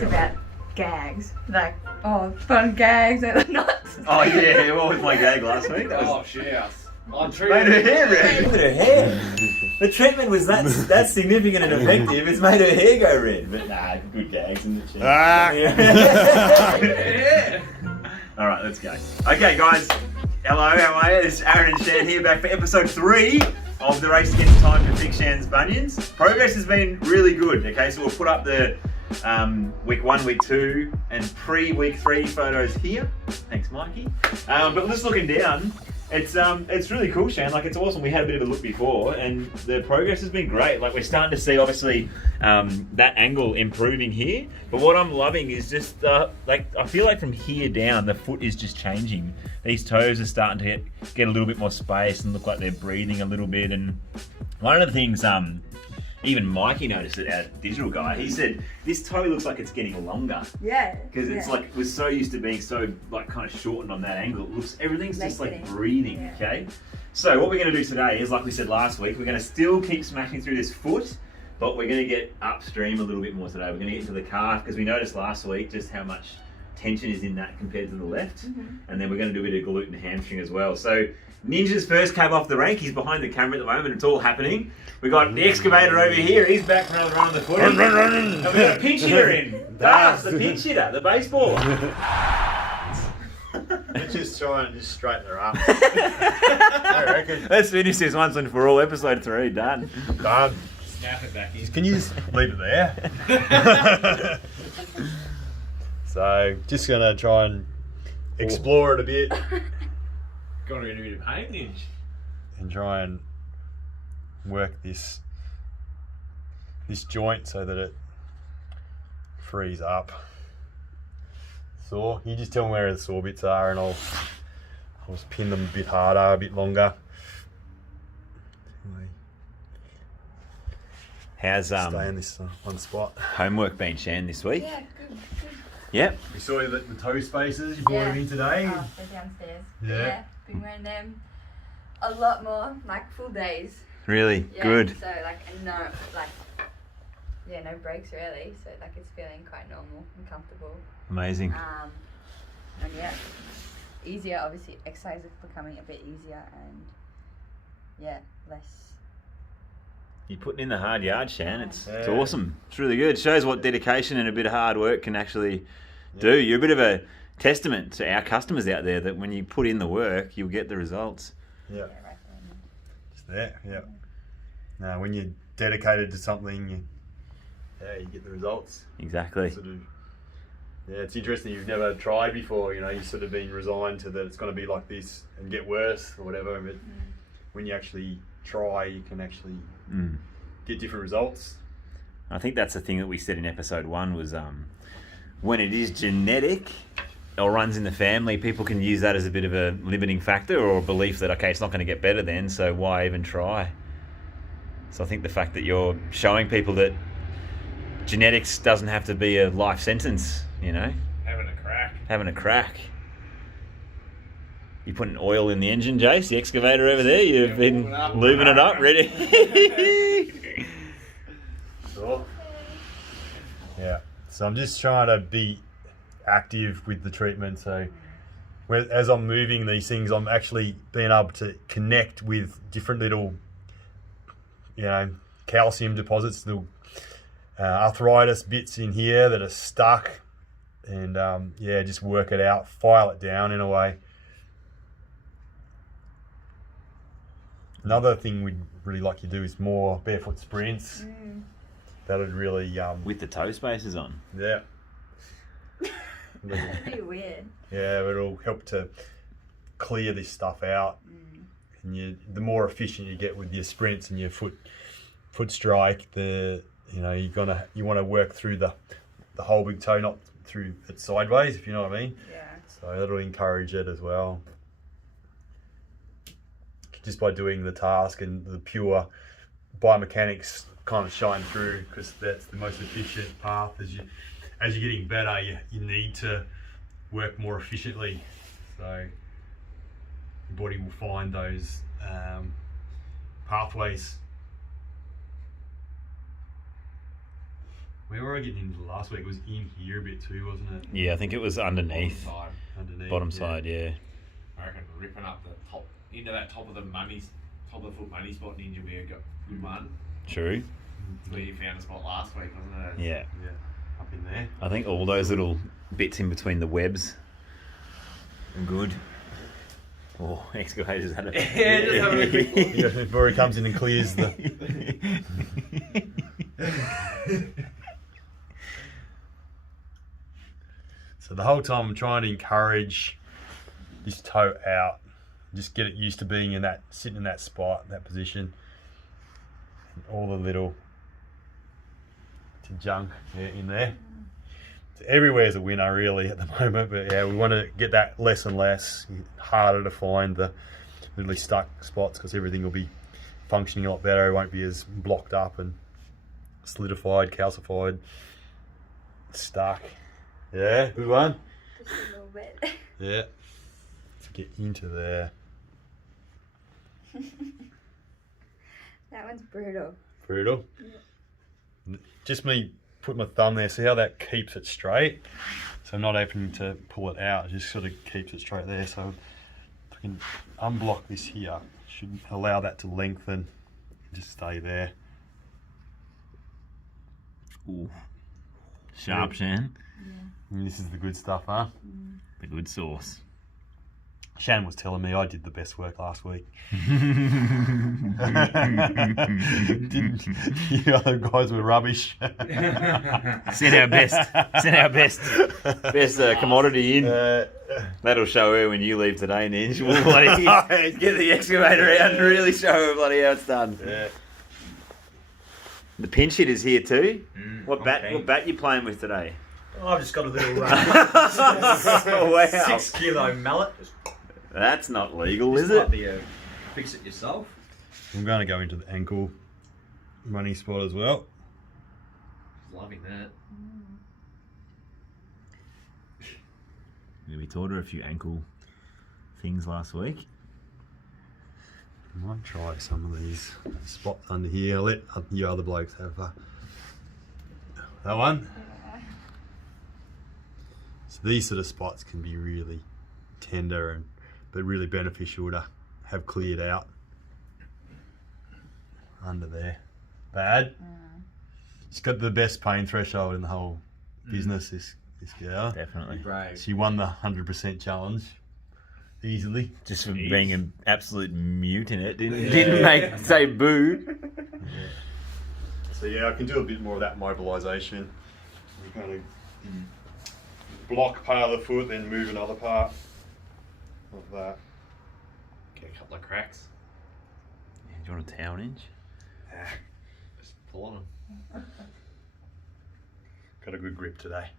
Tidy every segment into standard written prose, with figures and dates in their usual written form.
About gags, like fun gags and nuts. Oh yeah, what was my gag last week? Oh shit! I Made her hair red. Look at her hair. The treatment was that significant and effective. It's made her hair go red. But nah, good gags, isn't it? Yeah. All right, let's go. Okay, guys. Hello, how are you? It's Aaron and Shan here, back for episode 3 of the Race Against Time to Fix Shan's Bunions. Progress has been really good. Okay, so we'll put up the week 1, week 2, and pre-week 3 photos here. Thanks, Mikey. But just looking down, it's really cool, Shan. Like, it's awesome. We had a bit of a look before, and the progress has been great. Like, we're starting to see, obviously, that angle improving here. But what I'm loving is just, like, I feel like from here down, the foot is just changing. These toes are starting to get a little bit more space and look like they're breathing a little bit. And one of the things, even Mikey noticed it, our digital guy. He said this toe looks like it's getting longer. Yeah. Because it's like we're so used to being so like kind of shortened on that angle. It looks everything's just like breathing. Yeah. Okay. So what we're going to do today is, like we said last week, we're going to still keep smashing through this foot, but we're going to get upstream a little bit more today. We're going to get into the calf because we noticed last week just how much tension is in that compared to the left, and then we're going to do a bit of glute and hamstring as well. So Ninja's first cab off the rank. He's behind the camera at the moment. It's all happening. We got the excavator over here. He's back for another run on the footy. And we got a pinch hitter in. Das, the pinch hitter, the baseballer. Let's just try and just straighten her up. I reckon. Let's finish this once and for all. Episode 3 done. Done. Snap it back in. Can you just leave it there? So, just gonna try and explore it a bit Got to get a bit of pain, Ninja. and try and work this joint so that it frees up. Sore. You just tell me where the sore bits are, and I'll just pin them a bit harder, a bit longer. How's Stay in this one spot. homework been, Shan, this week? Yeah, good. Yep. We saw the toe spaces. You brought them in today. Oh, they're downstairs. Yeah. Been wearing them a lot more, like full days. Really Yeah, good. So like no breaks really. So like it's feeling quite normal and comfortable. Amazing. And yeah, easier. Obviously, exercise is becoming a bit easier and yeah, less. You're putting in the hard yard, Shan. It's Yeah. awesome. It's really good. Shows what dedication and a bit of hard work can actually do. You're a bit of a testament to our customers out there that when you put in the work, you'll get the results. Yeah. Yeah, right. Just there. Yeah. Now, when you're dedicated to something, you get the results. Exactly. Sort of, yeah, it's interesting. You've never tried before. You know, you've sort of been resigned to that it's going to be like this and get worse or whatever. But when you actually try, you can actually get different results. I think that's the thing that we said in episode 1 was when it is genetic or runs in the family, people can use that as a bit of a limiting factor or a belief that, okay, it's not going to get better then, so why even try? So I think the fact that you're showing people that genetics doesn't have to be a life sentence, you know? Having a crack. Having a crack. You putting oil in the engine, Jace, the excavator over there. You've been lubing it up, ready. Sure. Yeah. So I'm just trying to be active with the treatment. So as I'm moving these things, I'm actually being able to connect with different little, calcium deposits, little arthritis bits in here that are stuck, and just work it out, file it down in a way. Another thing we'd really like you to do is more barefoot sprints. That would really With the toe spaces on. yeah. That's pretty weird. Yeah, it'll help to clear this stuff out, and the more efficient you get with your sprints and your foot strike, you want to work through the whole big toe, not through it sideways, if you know what I mean. Yeah. So that'll encourage it as well. Just by doing the task, and the pure biomechanics kind of shine through, because that's the most efficient path. As you're getting better, you need to work more efficiently. So your body will find those pathways. Where were I getting into last week? It was in here a bit too, wasn't it? Yeah, I think it was underneath. Bottom side. Underneath. Bottom side, yeah. I reckon ripping up the top into that top of the foot money spot ninja would be a good one. True. That's where you found a spot last week, wasn't it? Yeah. Yeah, up in there. I think all those little bits in between the webs are good. Oh, excavator's had it. Yeah, just having a quick look. Yeah, before he comes in and clears the. So the whole time I'm trying to encourage this toe out, just get it used to being in that, sitting in that spot, that position, and all the little junk in there. So everywhere's a winner really at the moment, but yeah, we want to get that less and less, harder to find the really stuck spots because everything will be functioning a lot better. It won't be as blocked up and solidified, calcified, stuck. Yeah, good one. Just a little bit. Yeah, to get into there. That one's brutal. Brutal. Just me put my thumb there, see how that keeps it straight? So I'm not having to pull it out, it just sort of keeps it straight there. So if I can unblock this here, should allow that to lengthen, just stay there. Ooh. Sharp, Shan. And this is the good stuff, huh? The good sauce. Shan was telling me I did the best work last week. Didn't the other guys were rubbish. Send our best. Send our best. Best commodity in. That'll show her when you leave today, Ninj. We'll bloody get the excavator out and really show her bloody how it's done. Yeah. The pinch hit is here too. What okay. bat you playing with today? Oh, I've just got a little Oh, wow. 6 kilo mallet. That's not legal, is This might it? be a fix it yourself. I'm going to go into the ankle money spot as well. Loving that. Yeah, we taught her a few ankle things last week. I might try some of these spots under here. I'll let you other blokes have that one. So these sort of spots can be really tender but really beneficial to have cleared out under there. Bad. She's got the best pain threshold in the whole business, this girl. Definitely. Brave. She won the 100% challenge easily. Just for being an absolute mute in it. Didn't say boo. So yeah, I can do a bit more of that mobilisation. We kind of block part of the foot, then move another part of that. Get a couple of cracks. Yeah, do you want a towel inch? Just pull on them. Got a good grip today.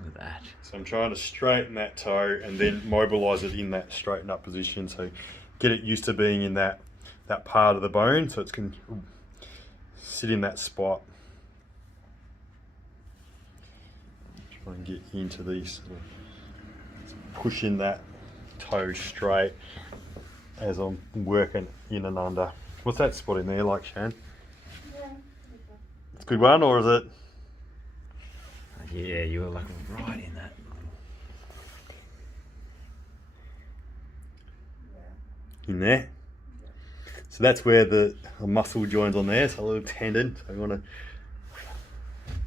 Look at that. So I'm trying to straighten that toe and then mobilise it in that straighten up position. So get it used to being in that part of the bone, so it can sit in that spot. Try and get into these, pushing that toe straight as I'm working in and under. What's that spot in there like, Shan? It's a good one, or is it? Yeah, you were like right in that. In there. So that's where the muscle joins on there, so a little tendon. So we want to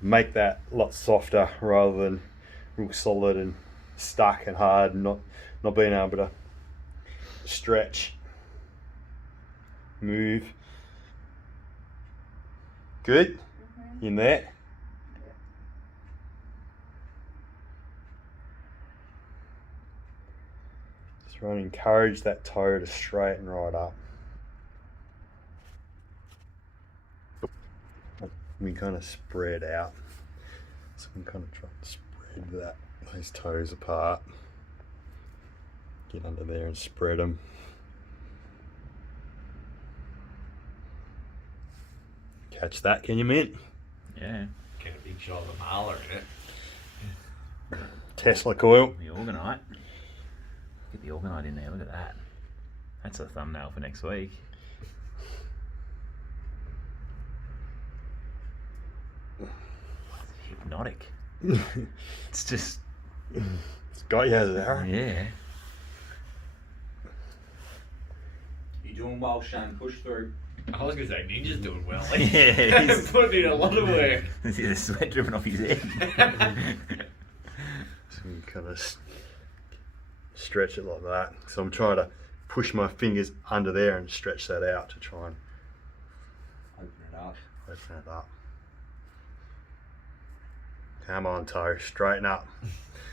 make that a lot softer rather than real solid and stuck and hard and not being able to stretch, move. Good? In there. Just try and encourage that toe to straighten right up. We kind of spread out, so we can kind of try and spread those toes apart. Get under there and spread them. Catch that, can you, Mint? Yeah. Get a big shot of the marler in it. Tesla coil. The orgonite. Get the orgonite in there. Look at that. That's a thumbnail for next week. hypnotic. It's just, It's got you there. yeah. You're doing well, Shane. Push through. I was going to say Ninja's doing well. Yeah, He's he's- putting in a lot of work. See the sweat dripping off his head. So you kind of stretch it like that. So I'm trying to push my fingers under there and stretch that out to try and Open it up. open it up. Come on, toe, straighten up.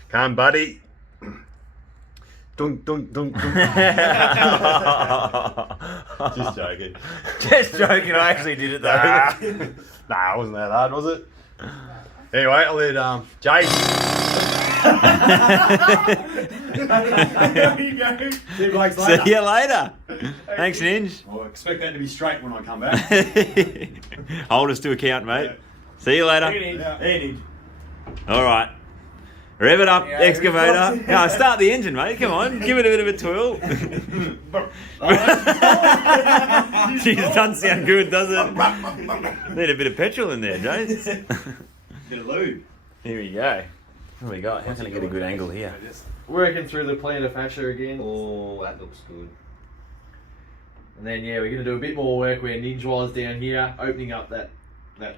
Come, buddy. Dunk, dunk, dunk, dunk. Just joking. Just joking, I actually did it though. Nah, it wasn't that hard, was it? Anyway, I'll let Jay. There you go. See you blokes See later. you later. Thanks, Ninj. I'll expect that to be straight when I come back. Hold us to account, mate. See you later. Eddie. All right. Rev it up, Yeah, excavator. here No, start the engine, mate. Come on, give it a bit of a twirl. Jeez, it doesn't sound good, does it? Need a bit of petrol in there, James. Bit of lube. Here we go. What do we got? How can I get a good angle here? Just working through the plantar fascia again. Oh, that looks good. And then, yeah, we're going to do a bit more work where Ninja was down here, opening up that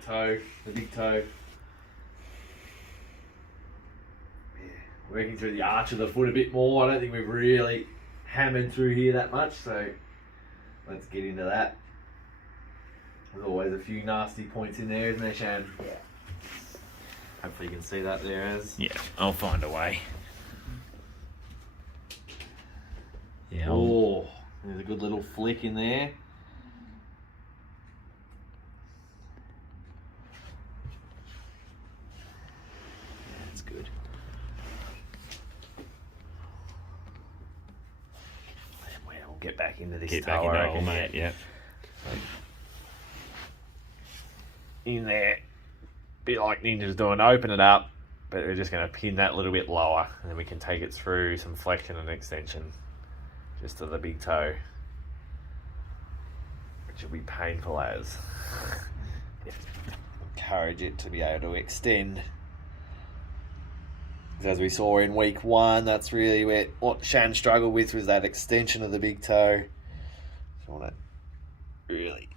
toe, the big toe. Yeah, working through the arch of the foot a bit more. I don't think we've really hammered through here that much, so let's get into that. There's always a few nasty points in there, isn't there, Shan? Yeah. Hopefully you can see that there as. Yeah, I'll find a way. Yeah, Oh, there's a good little flick in there. that's good. We'll get back into this Get toe, back in I the reckon, hole, mate. Yeah. In there, bit like Ninja's doing, open it up, but we're just going to pin that a little bit lower, and then we can take it through some flexion and extension just to the big toe, which will be painful as. Encourage it to be able to extend. 'Cause as we saw in week 1, that's really where what Shan struggled with was that extension of the big toe. So I want to really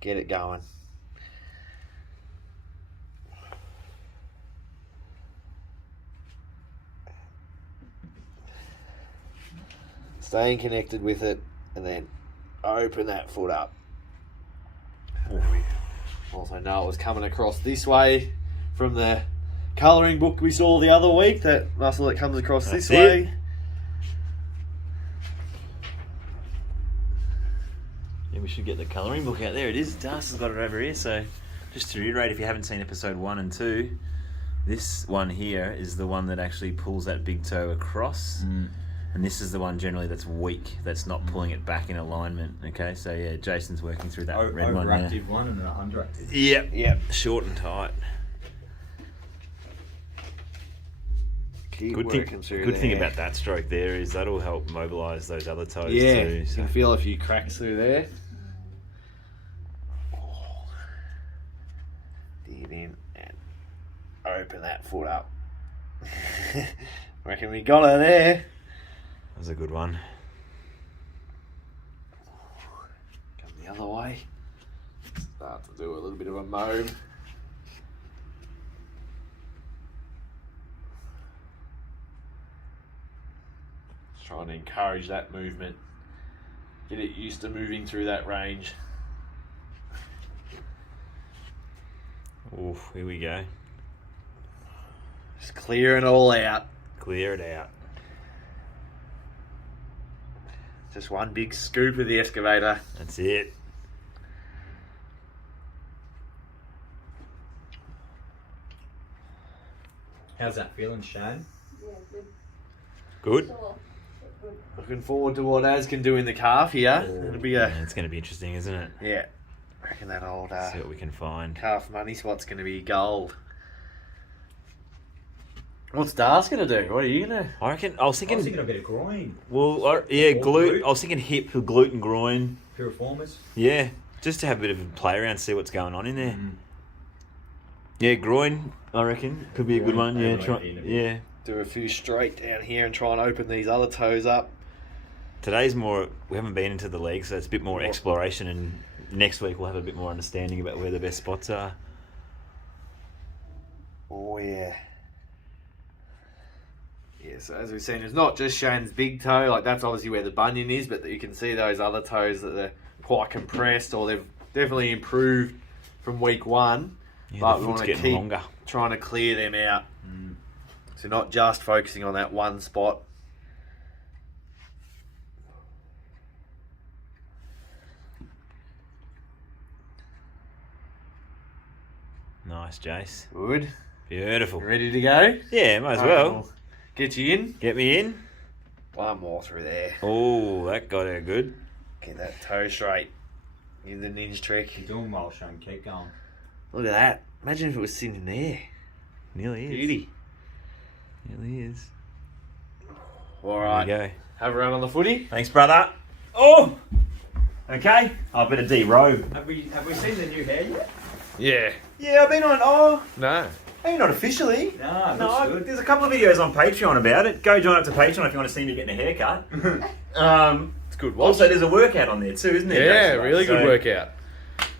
get it going. Staying connected with it, and then open that foot up. And then we also know it was coming across this way from the colouring book we saw the other week, that muscle that comes across That's this way. it. Yeah, we should get the colouring book out. There it is. Das has got it over here. So just to reiterate, if you haven't seen episode 1 and 2, this one here is the one that actually pulls that big toe across. And this is the one generally that's weak, that's not pulling it back in alignment. Okay, so yeah, Jason's working through that red one there. Overactive one and an underactive. Yep, short and tight. Keep Good working through thing there. about that stroke there is that'll help mobilise those other toes Yeah, too. you So. can feel a few cracks through there. Dig it in and open that foot up. Reckon we got her there. That was a good one. Come the other way. Start to do a little bit of a moan. Just trying to encourage that movement. Get it used to moving through that range. Oof, here we go. Just clearing it all out. Clear it out. Just one big scoop of the excavator. That's it. How's that feeling, Shane? Yeah, good. Good. Sore. Good. Looking forward to what Az can do in the calf here. It'll be Yeah, a it's going to be interesting, isn't it? yeah. I reckon that old See what we can find. calf money spot's going to be gold. What's Das going to do? What are you going to? I was I was thinking, thinking a bit of groin. well, Or glute. glute. I was thinking hip, glute and groin. Piriformis. Yeah, just to have a bit of a play around, see what's going on in there. Yeah, groin, I reckon. Could be a good one. Yeah, yeah. Do a few straight down here and try and open these other toes up. Today's more, we haven't been into the legs, so it's a bit more exploration, and next week we'll have a bit more understanding about where the best spots are. Oh, yeah. Yeah, so as we've seen, it's not just Shane's big toe, like that's obviously where the bunion is, but you can see those other toes that they're quite compressed, or they've definitely improved from week 1. Yeah, but the we foot's want to getting keep longer. trying to clear them out. So not just focusing on that one spot. Nice, Jace. Good. Beautiful. Ready to go? Yeah, might as well. Get you in. Get me in. One more through there. Oh, that got her good. Get that toe straight. Give the ninja trick. You're doing well, Shane. Keep going. Look at that. Imagine if it was sitting there. Nearly is. Beauty. Nearly is. All right. There you go. Have a run on the footy. Thanks, brother. Oh! Okay. I better de-robe. Have we seen the new hair yet? Yeah. Yeah, I've been on. Oh, No. hey, not officially. No, No, looks good. there's a couple of videos on Patreon about it. Go join up to Patreon if you want to see me getting a haircut. It's good watch. Also, there's a workout on there too, isn't there? yeah, Jason? really good So, workout.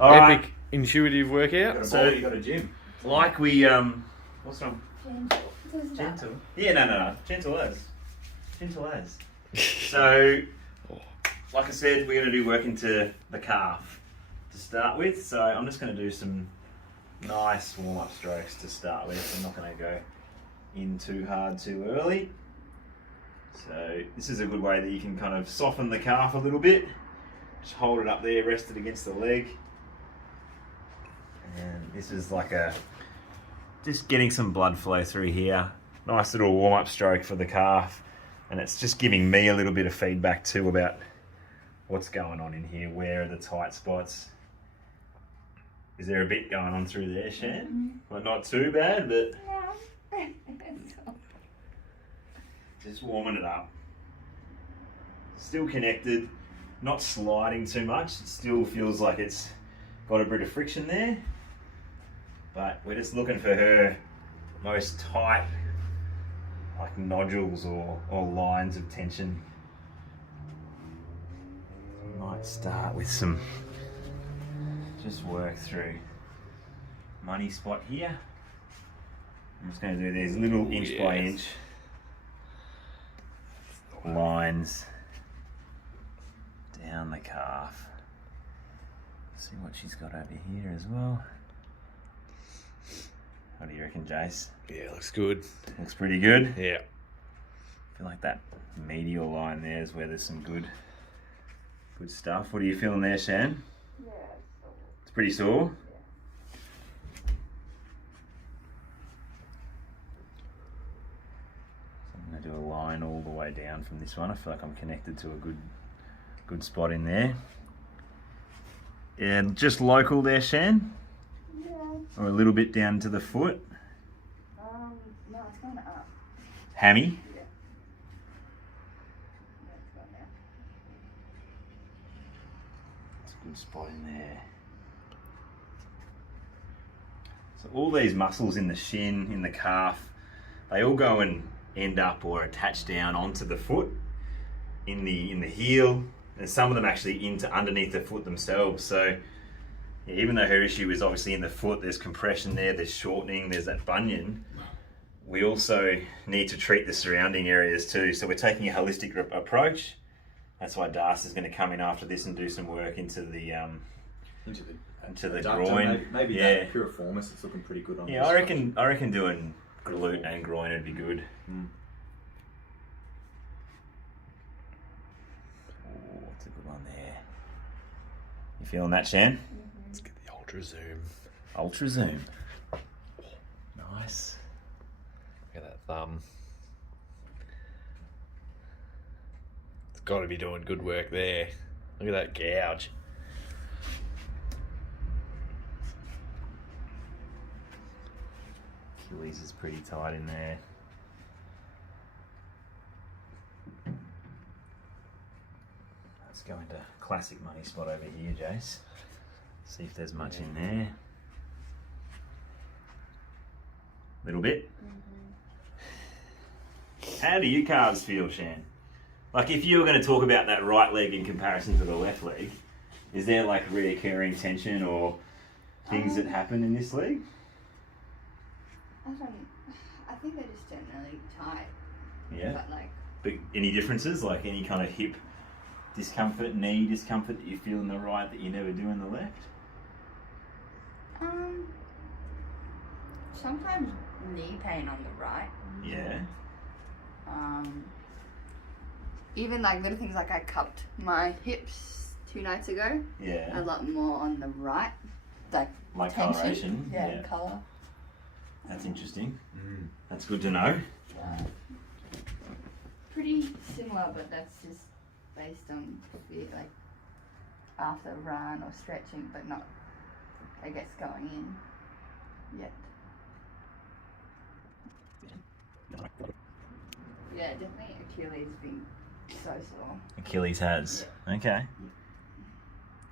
All right. Epic, intuitive workout. So- You got a gym. Like we what's wrong? Gentle. Yeah, no. Gentle as. So, like I said, we're going to do work into the calf to start with. So I'm just going to do some nice warm-up strokes to start with. I'm not going to go in too hard too early. So this is a good way that you can kind of soften the calf a little bit. Just hold it up there, rest it against the leg. And this is like just getting some blood flow through here. Nice little warm-up stroke for the calf. And it's just giving me a little bit of feedback too about what's going on in here. Where are the tight spots? Is there a bit going on through there, Shan? Well, not too bad, but just warming it up. Still connected, not sliding too much. It still feels like it's got a bit of friction there. But we're just looking for her most tight, like nodules or lines of tension. Might start with some, just work through money spot here. I'm just going to do these little inch by inch lines down the calf. See what she's got over here as well. What do you reckon, Jace? Yeah, looks good. Looks pretty good. Yeah. I feel like that medial line there is where there's some good stuff. What are you feeling there, Shan? Yeah. It's pretty sore. So I'm going to do a line all the way down from this one. I feel like I'm connected to a good spot in there. And just local there, Shan? Yeah. Or a little bit down to the foot? No, it's going up. Hammy? Yeah. It's gone now. That's a good spot in there. So all these muscles in the shin, in the calf, they all go and end up or attach down onto the foot, in the heel, and some of them actually into underneath the foot themselves. So yeah, even though her issue is obviously in the foot, there's compression there, there's shortening, there's that bunion. We also need to treat the surrounding areas too. So we're taking a holistic approach. That's why Das is going to come in after this and do some work into the adductor, groin. Maybe yeah. that piriformis. It's looking pretty good on. Yeah, this I reckon doing glute and groin would be good. Oh, that's a good one there. You feeling that, Shan? Let's get the ultra zoom. Ultra zoom. Nice. Look at that thumb. It's got to be doing good work there. Look at that gouge. Achilles is pretty tight in there. Let's go into classic money spot over here, Jace. See if there's much in there. little bit. How do your calves feel, Shan? Like if you were going to talk about that right leg in comparison to the left leg, is there like reoccurring tension or things that happen in this leg? I think they're just generally tight. Yeah. But like, But any differences, like any kind of hip discomfort, knee discomfort that you feel in the right that you never do in the left? sometimes knee pain on the right. Yeah. Even like little things like I cupped my hips 2 nights ago. Yeah. A lot more on the right. Like tension. Coloration. Yeah, colour. That's interesting. That's good to know. Pretty similar, but that's just based on like after a run or stretching, but not, I guess, going in yet. Yeah, definitely Achilles been so sore. Achilles has. Okay.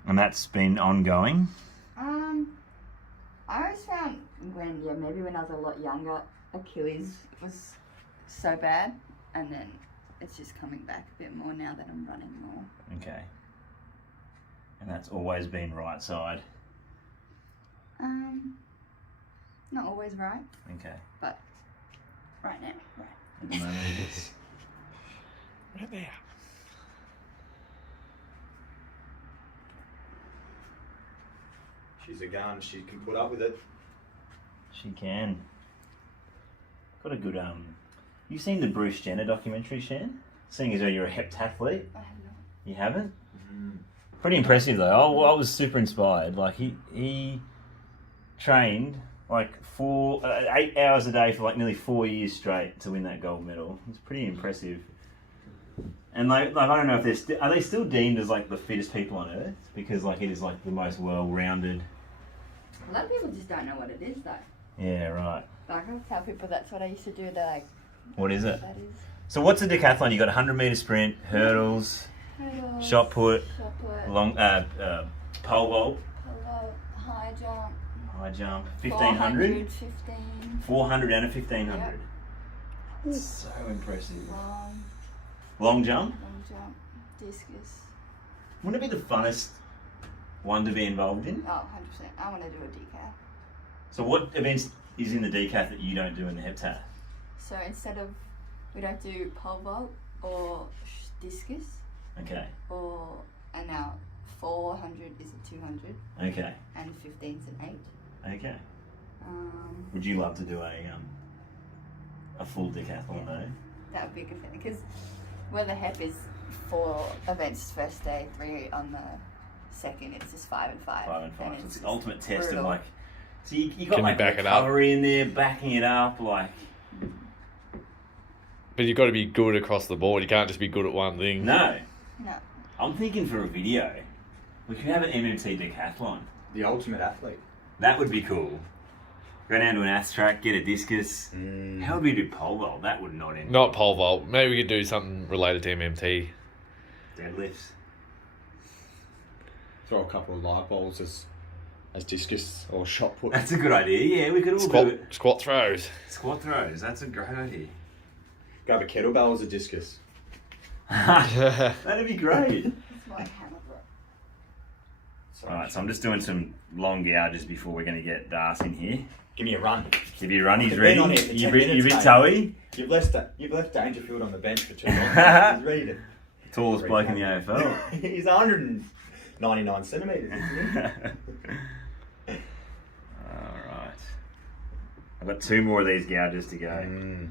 And that's been ongoing? I always found maybe when I was a lot younger, Achilles was so bad, and then it's just coming back a bit more now that I'm running more. Okay. And that's always been right side? Not always right, Okay. but right now, right. At the moment it is. Right there. She's a gun. She can put up with it. She can. Got a good you've seen the Bruce Jenner documentary, Shan? Seeing as though you're a heptathlete? I have not. You haven't? Pretty impressive though. I was super inspired. Like he trained like 8 hours a day for like nearly 4 years straight to win that gold medal. It's pretty impressive. And like I don't know if are they still deemed as like the fittest people on earth because like it is like the most well-rounded. A lot of people just don't know what it is though. Yeah, right. Like I tell people that's what I used to do. They're like, What is it? that is So what's a decathlon? You got 100-meter sprint, hurdles, hurdles, shot put, long pole vault, high jump, high jump, 1500, 15, 400 and a 1500. Yep. That's so impressive. long Long jump. jump, discus. Wouldn't it be the funnest one to be involved in? Oh, 100%. I want to do a decaf. So what events is in the decaf that you don't do in the heptat? So instead of, we don't do pole vault or discus, Okay. and now 400 is a 200 Okay. and 15's an 8. Okay. Um, Would you love to do a full decathlon though? that would be a good thing because where the hep is 4 events first day, 3 on the second, it's just 5 and 5. 5 and 5. So it's just the ultimate test brutal. of like. So you got Can like you back it up? recovery in there, backing it up, like. But you've got to be good across the board. You can't just be good at one thing. No. No. I'm thinking for a video, we could have an MMT decathlon. The ultimate athlete. That would be cool. Go down to an ath track, get a discus. How would we do pole vault? That would not end. Not pole vault. Maybe we could do something related to MMT. Deadlifts. Throw a couple of live balls as discus or shot put. That's a good idea. Yeah, we could all do it. Squat throws. Squat throws. That's a great idea. Grab a kettlebell as a discus. That'd be great. It's my hammer throw. Alright, so I'm just doing some long gouges before we're going to get Das in here. Give me a run. Give you a run, he's I've ready. been on it for 10 You minutes, bit mate. toey. You've left Dangerfield on the bench for too long. He's ready to. Tallest bloke in the AFL. He's 199 centimetres, isn't he? Alright. I've got 2 more of these gouges to go.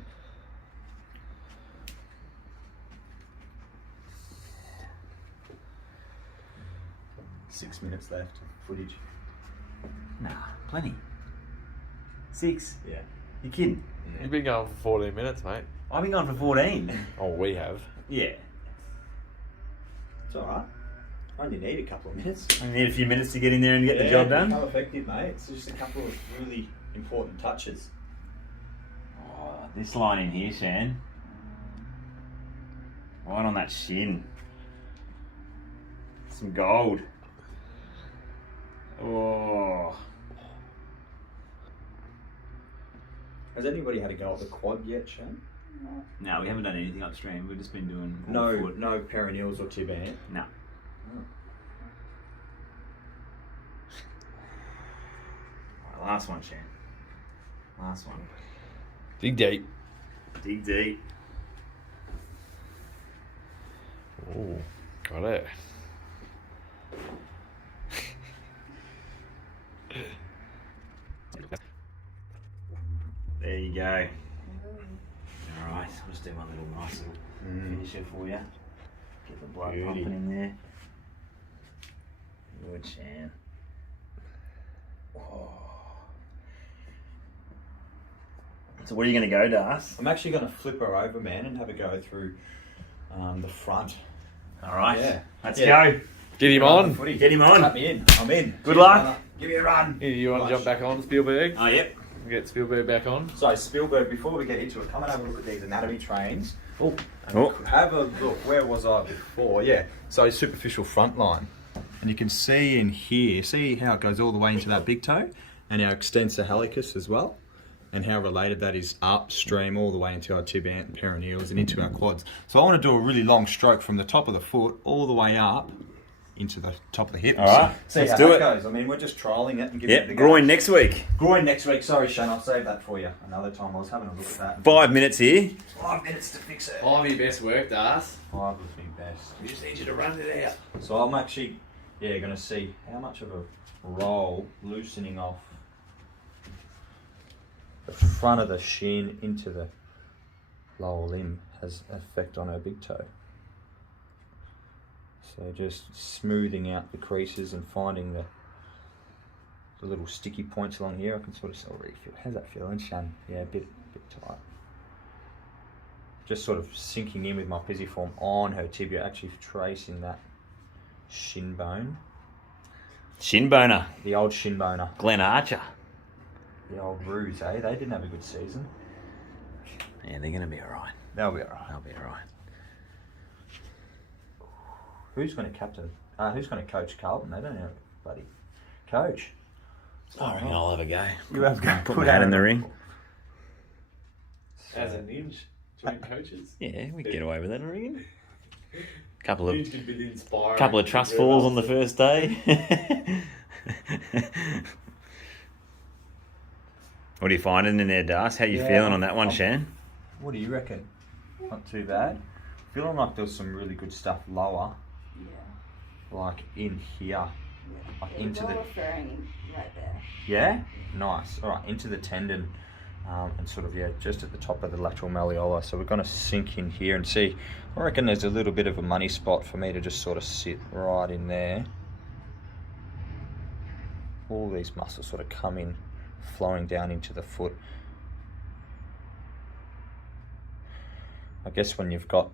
6 minutes left of footage. Nah, plenty. 6. Yeah. You kidding? You've been going for 14 minutes, mate. I've been going for 14. Oh, we have. Yeah. It's alright. I only need a couple of minutes. I need a few minutes to get in there and get the job done. How effective, mate. It's just a couple of really important touches. Oh, this line in here, Shan. Right on that shin. Some gold. Oh. Has anybody had a go at the quad yet, Shane? No, we haven't done anything upstream. We've just been doing No, foot. no perineals or tib ant. No. Alright, last one, Shane. Last one. Dig deep. Dig deep. Ooh, got it. There you go. Alright, I'll just do my little nice little finisher for you. Get the blood Beauty. pumping in there. Good, Shan. So where are you going to go, Das? I'm actually going to flip her over, man, and have a go through the front. Alright, Yeah. let's Yeah. go. Get him on. Footy. Get him on. Tap me in. I'm in. Good Cheers, luck. brother. Give me a run. You want to jump back on, Spielberg? Oh, yep. Get Spielberg back on. So Spielberg, before we get into it, come and have a look at these anatomy trains. Oh, Oh. have a look. Where was I before? Yeah. So superficial front line, and you can see in here. See how it goes all the way into that big toe, and our extensor hallucis as well, and how related that is upstream all the way into our tib ant and perineals and into our quads. So I want to do a really long stroke from the top of the foot all the way up into the top of the hip. All right, See let's how do that it. goes. I mean, we're just trialing it and giving it Yep, the groin go. next week. Groin next week. Sorry, Shane, I'll save that for you another time. I was having a look at that. 5 minutes here. 5 minutes to fix it. 5 of your best work, Das. 5 would be best. We just need you to run it out. So I'm actually, going to see how much of a roll loosening off the front of the shin into the lower limb has an effect on our big toe. So just smoothing out the creases and finding the little sticky points along here. I can sort of already feel. How's that feeling, Shan? Yeah, a bit tight. Just sort of sinking in with my pisiform on her tibia, actually tracing that shin bone. Shin boner. The old shin boner. Glenn Archer. The old Roos, eh? They didn't have a good season. Yeah, they're going to be alright. They'll be alright. They'll be alright. Who's going to captain? Who's going to coach Carlton? They don't have a bloody coach. I reckon I'll have a go. You have got Put my hat in the ring. As a ninja, joint coaches. Yeah, we get away with that, I reckon. Couple of Ninja could be the inspiring. couple of trust falls on the first day. What are you finding in there, Das? How you Yeah, feeling on that one, Shan? What do you reckon? Not too bad. Feeling like there's some really good stuff lower, Yeah. like in here. Like Yeah, into roll the. referring right there. Yeah? Nice. Alright, into the tendon. And sort of, just at the top of the lateral malleolar. So we're going to sink in here and see. I reckon there's a little bit of a money spot for me to just sort of sit right in there. All these muscles sort of come in, flowing down into the foot. I guess when you've got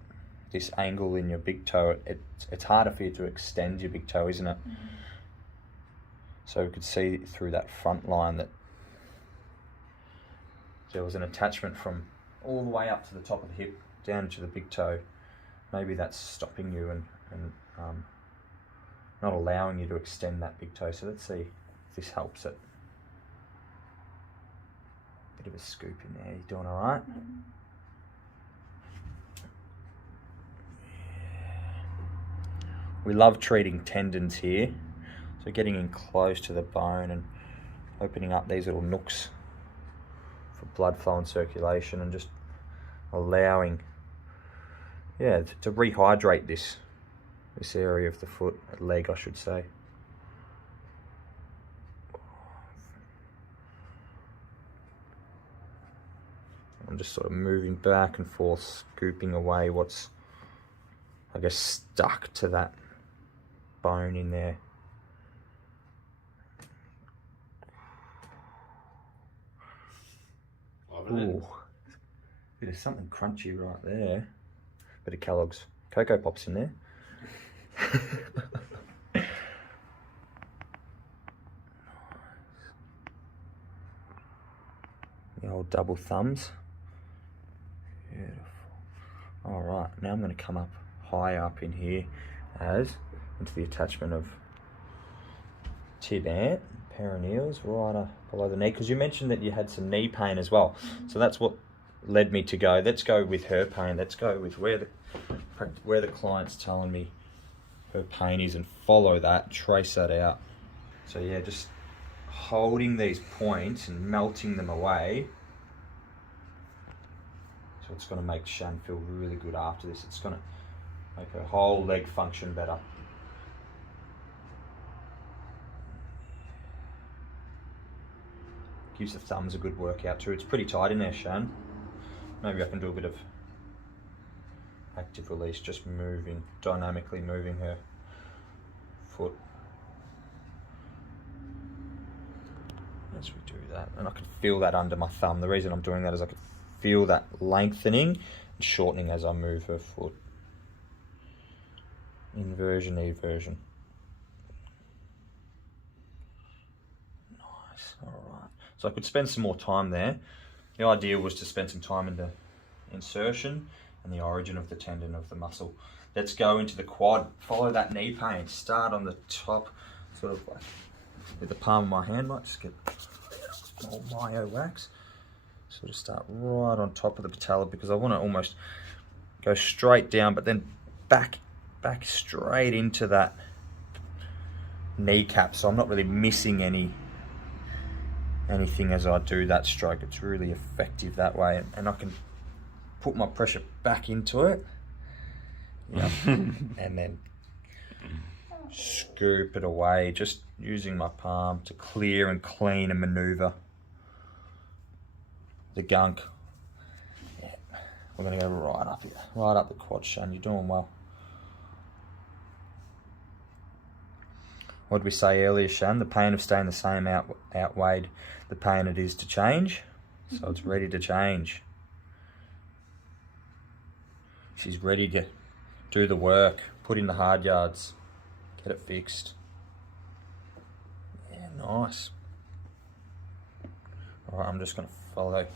this angle in your big toe, it's harder for you to extend your big toe, isn't it? Mm-hmm. So we could see through that front line that there was an attachment from all the way up to the top of the hip, down to the big toe. Maybe that's stopping you and not allowing you to extend that big toe. So let's see if this helps it. Bit of a scoop in there. You doing all right? We love treating tendons here. So getting in close to the bone and opening up these little nooks for blood flow and circulation, and just allowing, to rehydrate this area of the foot, leg I should say. I'm just sort of moving back and forth, scooping away what's, I guess, stuck to that bone in there. Ooh, bit of something crunchy right there. Bit of Kellogg's Cocoa Pops in there. The old double thumbs. Beautiful. All right, now I'm going to come up high up in here into the attachment of tib ant, perineals right below the knee, because you mentioned that you had some knee pain as well. So that's what led me to go, let's go with her pain. Let's go with where the client's telling me her pain is and follow that, trace that out. So yeah, just holding these points and melting them away. So it's going to make Shan feel really good after this. It's going to make her whole leg function better. Gives the thumbs a good workout too. It's pretty tight in there, Shan. Maybe I can do a bit of active release, just moving, dynamically moving her foot. As we do that, and I can feel that under my thumb. The reason I'm doing that is I can feel that lengthening and shortening as I move her foot. Inversion, eversion. Nice, all right. So I could spend some more time there. The idea was to spend some time in the insertion and the origin of the tendon of the muscle. Let's go into the quad. Follow that knee pain. Start on the top, sort of like with the palm of my hand. Might just get more myo wax. Sort of start right on top of the patella, because I want to almost go straight down, but then back straight into that kneecap. So I'm not really missing anything as I do that stroke. It's really effective that way, and I can put my pressure back into it, and then scoop it away, just using my palm to clear and clean and maneuver the gunk. Yeah. We're going to go right up here, right up the quad, Shan. You're doing well. What did we say earlier, Shan? The pain of staying the same outweighed the pain it is to change. So it's ready to change. She's ready to do the work, put in the hard yards, get it fixed. Yeah, nice. All right, I'm just going to follow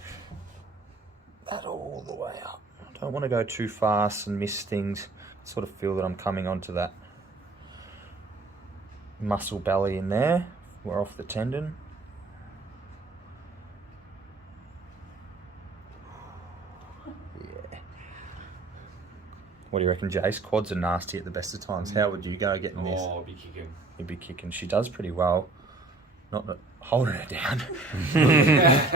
that all the way up. I don't want to go too fast and miss things. I sort of feel that I'm coming onto that muscle belly in there. We're off the tendon. Yeah. What do you reckon, Jace? Quads are nasty at the best of times. How would you go getting this? Oh, I'd be kicking. You'd be kicking. She does pretty well. Not that holding her down.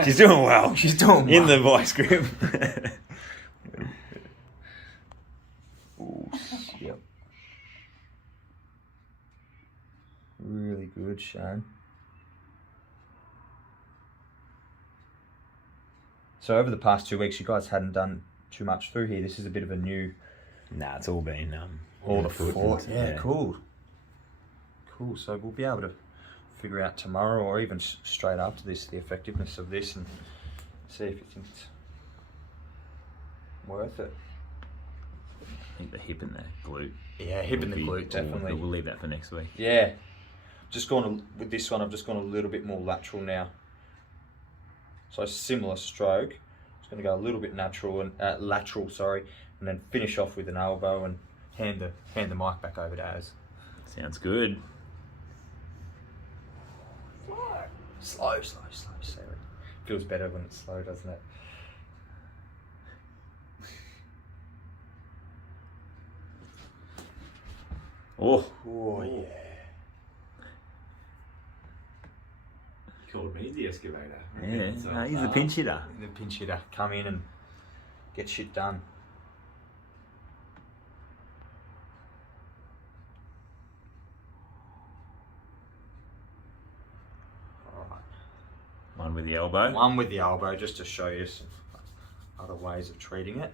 She's doing well. She's doing well. In the vice grip. Ooh, yep. Really good, Shane. So over the past 2 weeks, you guys hadn't done too much through here. This is a bit of a new... Nah, it's all been... all the foot. Yeah, cool. Cool, so we'll be able to figure out tomorrow or even straight after this the effectiveness of this and see if you think it's worth it. I think the hip and the glute. Yeah, hip and the glute, definitely. We'll leave that for next week. Yeah. Just gone with this one, I've just gone a little bit more lateral now. So similar stroke. Just going to go a little bit lateral, and then finish off with an elbow and hand the mic back over to Az. Sounds good. Slow. Sorry. Feels better when it's slow, doesn't it? Oh yeah. Called me the excavator. yeah. No, he's the pinch hitter. The pinch hitter. Come in and get shit done. Alright. One with the elbow. One with the elbow, just to show you some other ways of treating it.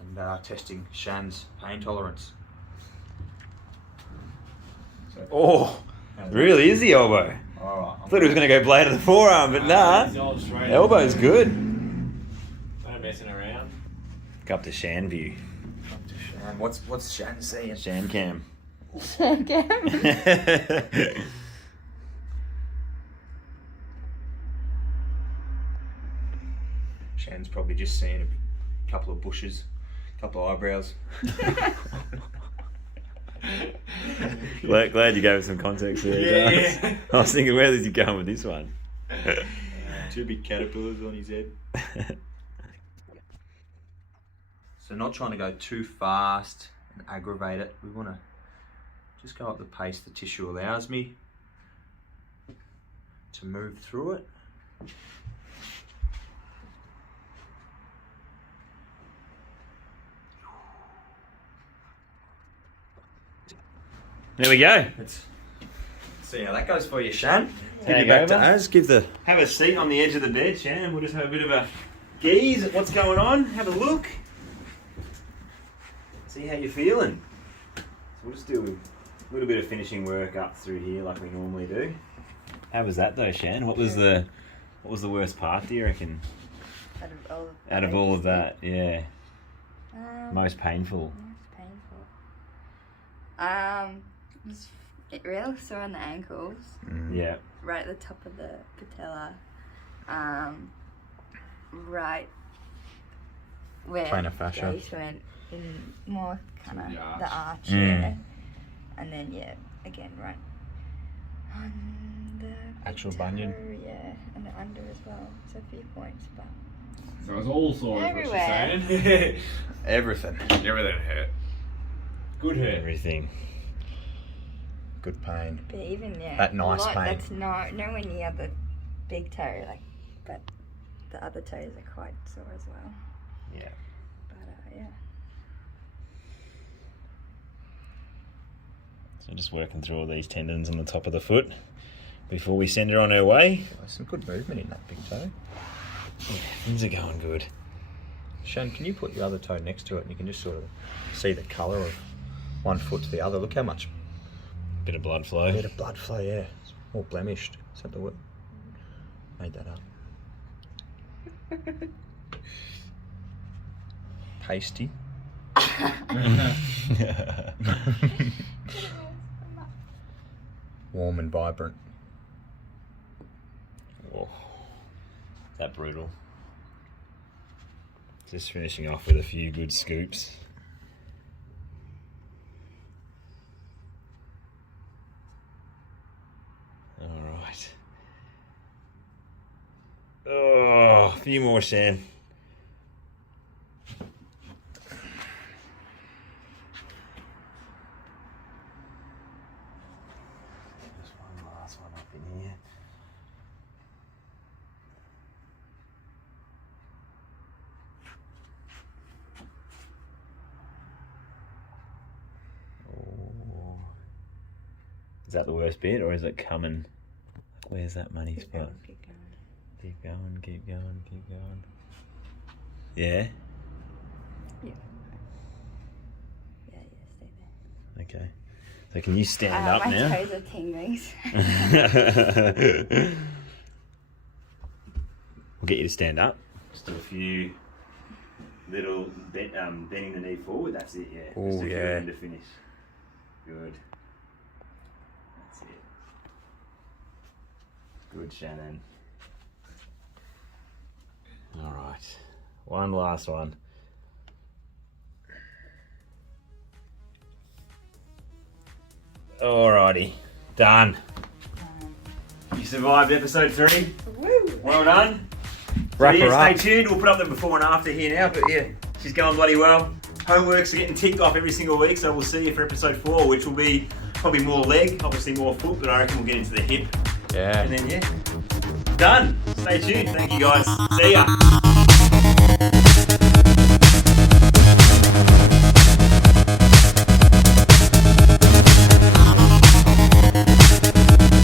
And testing Shan's pain tolerance. Oh, really is the elbow. Alright. I thought he was going to go blade of the forearm, but nah. Elbow's good. No messing around. Go up to Shan view. Shan, what's Shan saying? Shan cam. Shan's probably just seeing a couple of bushes, a couple of eyebrows. Glad you gave us some context there. Yeah. I was thinking, where is he going with this one? 2 big caterpillars on his head. So not trying to go too fast and aggravate it. We want to just go up the pace the tissue allows me to move through it. There we go. Let's see how that goes for you, Shan. Give Take you back to over. Az. Give the Have a seat on the edge of the bed, Shan. We'll just have a bit of a gaze at what's going on. Have a look. See how you're feeling. So we'll just do a little bit of finishing work up through here like we normally do. How was that though, Shan? What was the worst part, do you reckon? Out of all of that, yeah. Most painful. Most painful. It really sore on the ankles. Yeah. Right at the top of the patella. Right where Plantar fascia. Jace went in more kind of The the arch, Mm. yeah. And then again right on the Actual toe, bunion. yeah, and the under as well. So a few points, but So it's all sore, is what Everywhere. you're saying? everything. Everything hurt. Good hurt. Everything. Good pain. but even That nice a lot, pain. that's nowhere near the big toe, like, but the other toes are quite sore as well. Yeah. But yeah. So just working through all these tendons on the top of the foot before we send her on her way. There's some good movement in that big toe. Things are going good. Shan, can you put your other toe next to it and you can just sort of see the colour of one foot to the other? Look how much Bit of blood flow. bit of blood flow, yeah. It's more blemished. Is that the word? Made that up. Pasty. Warm and vibrant. Whoa. Is that brutal? Just finishing off with a few good scoops. Alright. Oh, a few more, Shan. Just one last one up in here. Oh. Is that the worst bit, or is it coming? Where's that money spot? Keep going. Keep going, keep going, keep going. Yeah? Yeah, stay there. Okay. So can you stand up my now? toes are tingling. We'll get you to stand up. Just do a few little bending the knee forward. That's it, yeah. Oh, Just a few yeah. to finish. Good. That's it. Good, Shannon. All right. One last one. Alrighty. Done. You survived episode 3. Woo! Well done. Wrap So, her yeah, up. stay tuned. We'll put up the before and after here now. But yeah, she's going bloody well. Homeworks are getting ticked off every single week. So we'll see you for episode 4, which will be probably more leg, obviously more foot, but I reckon we'll get into the hip. Yeah. And then, yeah. Done. Stay tuned. Thank you guys. See ya.